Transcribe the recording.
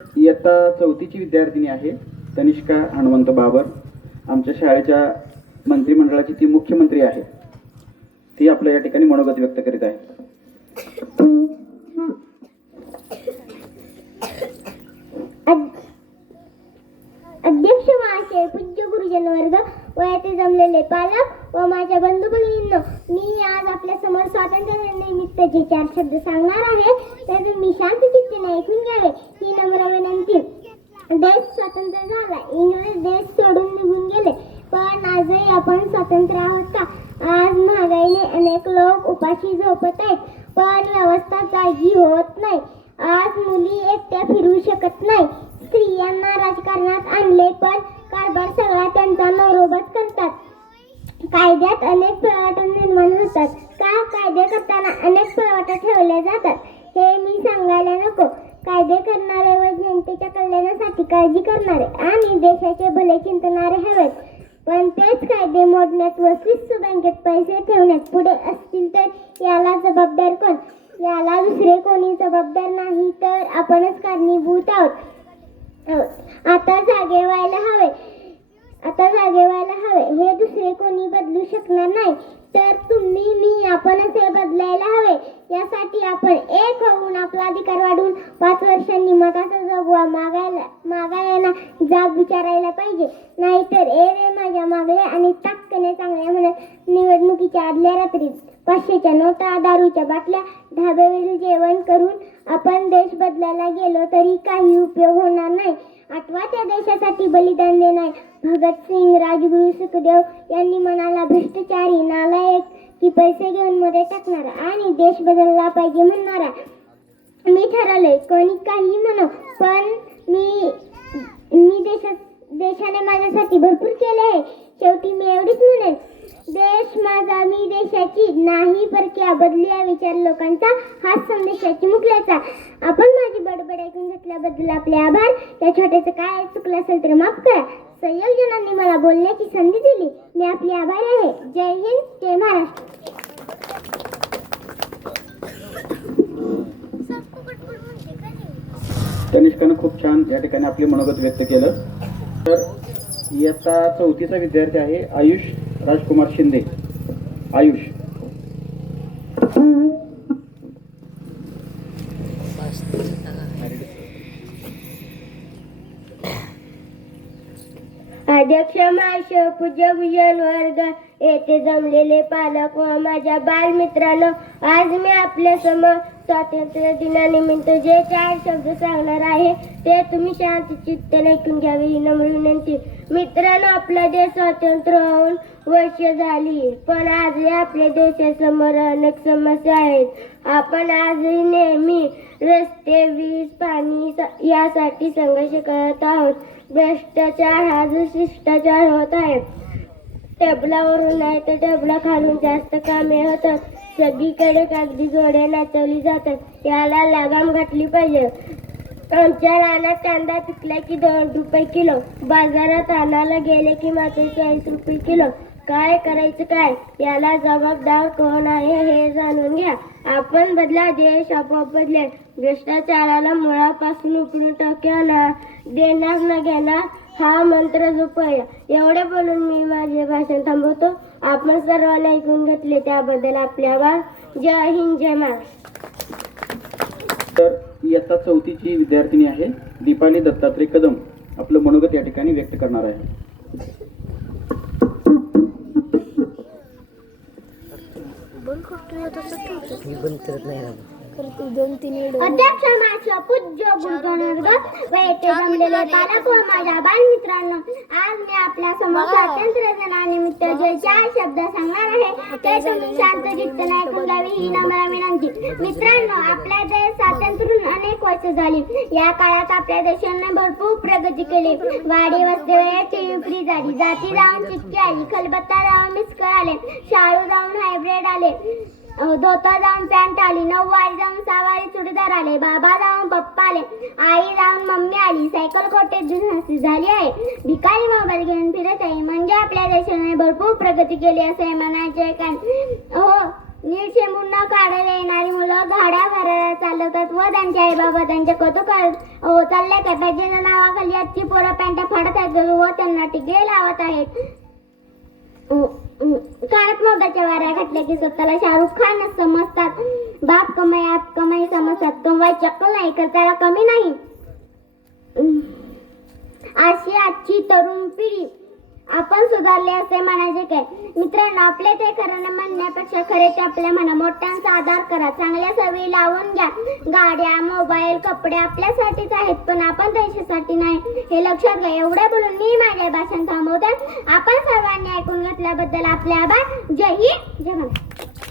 इयत्ता 4थीची विद्यार्थिनी आहे तनिष्का हनुमंत बाबर. आमच्या शाळेच्या मंत्रिमंडळाची ती मुख्यमंत्री आहे. ती आपल्या या ठिकाणी मनोगत व्यक्त करीत आहे. अध्यक्ष महाशय, पूज्य गुरुजन वर्ग व येथे जमलेले पालक व माझ्या बंधू भगिनींनो, मी आज आपल्या समोर स्वातंत्र्यानिमित्तचे 4 शब्द सांगणार आहे. तर तुम्ही शांत चित्ताने ऐकून घ्यावे ही नम्र विनंती. देश स्वतंत्र झाला, इंग्रज देश सोडून निघून गेले, पण आजही आपण स्वतंत्र आहोत का? आज महागाईने अनेक लोक उपाशी झोपत आहेत, पण व्यवस्था जागी होत नाही. आज मुली एकट्या फिरू शकत नाही. स्त्रियांना राजकारणात आणले, पण कारभार सगळा त्यांचा नवरोबच करतात. कायद्यात अनेक पळवाटा निर्माण होतात. का? कायदे करताना अनेक पळवाटा ठेवले जातात. हे मी सांगायला नको. कायदे करणारे व जनतेच्या कल्याणासाठी काळजी करणारे आणि देशाचे भले चिंतणारे हवेत. पण तेच कायदे मोडण्यात व स्विस बँकेत पैसे ठेवण्यात पुढे असतील तर याला जबाबदार कोण? याला दुसरे कोणी जबाबदार नाही तर आपणच कारणीभूत आहोत. आता जागे व्हायला हवे. हे दुसरे कोणी बदलू शकणार नाही, तर तुम्ही, मी, आपणच हे बदलायला हवे. यासाठी आपण एक होऊन आपला अधिकार वाढवून 5 वर्षांनी मताचा जोगवा मागायला जाब विचारायला पाहिजे. नाहीतर ए रे माझ्या मागल्या आणि ताकदीने चांगल्या म्हणत निवडणुकीच्या आदल्या रात्री 500च्या नोटा, दारूच्या बाटल्या, ढाब्यावरील जेवण करून आपण देश बदलायला गेलो तरी काही उपयोग होणार नाही. आठवा, त्या देशासाठी बलिदान देणार भगतसिंग, राजगुरू, सुखदेव यांनी मनाला भ्रष्टाचारी, नालायक की पैसे घेऊन मध्ये टाकणारा आणि देश बदलला पाहिजे म्हणणारा. मी ठरवलंय, कोणी काही म्हणो, पण मी देशाने माझ्यासाठी भरपूर केले आहे. शेवटी मी एवढीच म्हणेन, देश माझा, मी देशाची, नाही परक्या बदलूया विचार लोकांचा, हाच संदेशाची मुखल्याचा. आपण माझी बडबड ऐकून घेतल्याबद्दल आपले आभार. या छोट्याचं काय चुकलं असेल तर माफ करा. संयोजनांनी मला बोलण्याची संधी दिली, मी आपली आभारी आहे. जय हिंद, जय महाराष्ट्र. तनिष्कानं खूप छान या ठिकाणी आपले मनोगत व्यक्त केलं. तर इयत्ता 4थीचा विद्यार्थी आहे आयुष राजकुमार शिंदे. आयुष. अध्यक्ष महाशय, पूज्य गुरुजन वर्ग, येथे जमलेले पालक व माझ्या बालमित्रांनो, आज मी आपल्या समोर स्वातंत्र्य दिनानिमित्त जे 4 शब्द सांगणार आहे ते तुम्ही शांत चित्ताने ऐकून घ्यावे ही नम्र विनंती. मित्रांनो, आपला देश स्वतंत्र होऊन वर्ष झाली, पण आजही आपल्या देशासमोर अनेक समस्या आहेत. आपण आजही नेहमी रस्ते, वीज, पाणी यासाठी संघर्ष करत आहोत. भ्रष्टाचार हा जो शिष्टाचार होत आहे, टेबलावरून नाही तर टेबला खालून जास्त कामे होतात. सगळीकडे कागदी जोड्या नाचवली जातात. याला लगाम घातली पाहिजे. आमच्या रानात कांदा पिकला की 2 रुपये किलो, बाजारात आणायला गेले की मात्र 40 रुपये किलो. काय करायचं काय? याला जबाबदार कोण आहे हे जाणून घ्या. आपण बदला, देश आपोआप बदलेल. भ्रष्टाचाराला मुळापासून उकळून टाकणार, देणार न घेणार हा मंत्र जपूया. एवढे बोलून मी माझे भाषण थांबवतो. आपण सर्वांना ऐकून घेतले त्याबद्दल आपले आभार. जय हिंद, जय महाराष्ट्र. तर इयत्ता 4थीची विद्यार्थिनी आहे दीपाली दत्तात्रय कदम. आपलं मनोगत या ठिकाणी व्यक्त करणार आहे. अध्यक्ष महाशय, पूज्य गुरुजन वर्ग व येथे जमलेले पालक व माझ्या बालमित्रांनो, आज मी आपल्या समोर स्वातंत्र्य दिनानिमित्त जे 4 शब्द सांगणार आहे ते तुम्ही शांत चित्ताने ऐकून घ्यावे ही नम्र विनंती. मित्रांनो, आपल्या देश स्वातंत्र्य होऊन अनेक वर्ष झाली. या काळात आपल्या देशाने भरपूर प्रगती केली. वाडी वस्तीवर टीव्ही फ्री झाली, जाती जाऊन चिठ्ठी आली, खलबत्ता जाऊन मिस्कर आले, शाळू जाऊन हायब्रिड आले, धोता जाऊन पॅन्ट आली, 9 वारी जाऊन 6 वारी चुडीदार आले, बाबा जाऊन पप्पा आले, आई जाऊन मम्मी आली, सायकल खोटे झाली आहे, भिकारी मोबाईल घेऊन फिरत आहे. म्हणजे आपल्या देशाने भरपूर प्रगती केली असे म्हणायचे काय? हो, नीट शेंबूड न काढायला येणारी मुलं गाड्या घराला चालवतात व त्यांचे आई बाबा त्यांचे कौतुक करत चालले काय पाहिजे नावाखाली आजची पोरं पॅन्टा फाडत आहेत व त्यांना टिके लावत आहेत. कानात मोबाईलच्या वाऱ्या घातल्या की स्वतःला शाहरुख खान समजतात. बाप कमाई आप कमाई समजतात. कमवाई चक्कल नाही करताना कमी नाही. अशी आजची तरुण पिढी. आपण सुधारले असे म्हणायचे काय? मित्रांनो, आपले ते खरं म्हणण्यापेक्षा खरे ते आपल्या म्हणा. मोठ्यांचा आदर करा. चांगल्या सवयी लावून घ्या. गाड्या, मोबाईल, कपडे आपल्यासाठीच आहेत, पण आपण देशासाठी नाही, हे लक्षात घ्या. एवढे बोलून मी माझे भाषण थांबवते. आपण सर्वांनी ऐकून घेतल्याबद्दल आपले आभार. जय हिंद, जय भारत.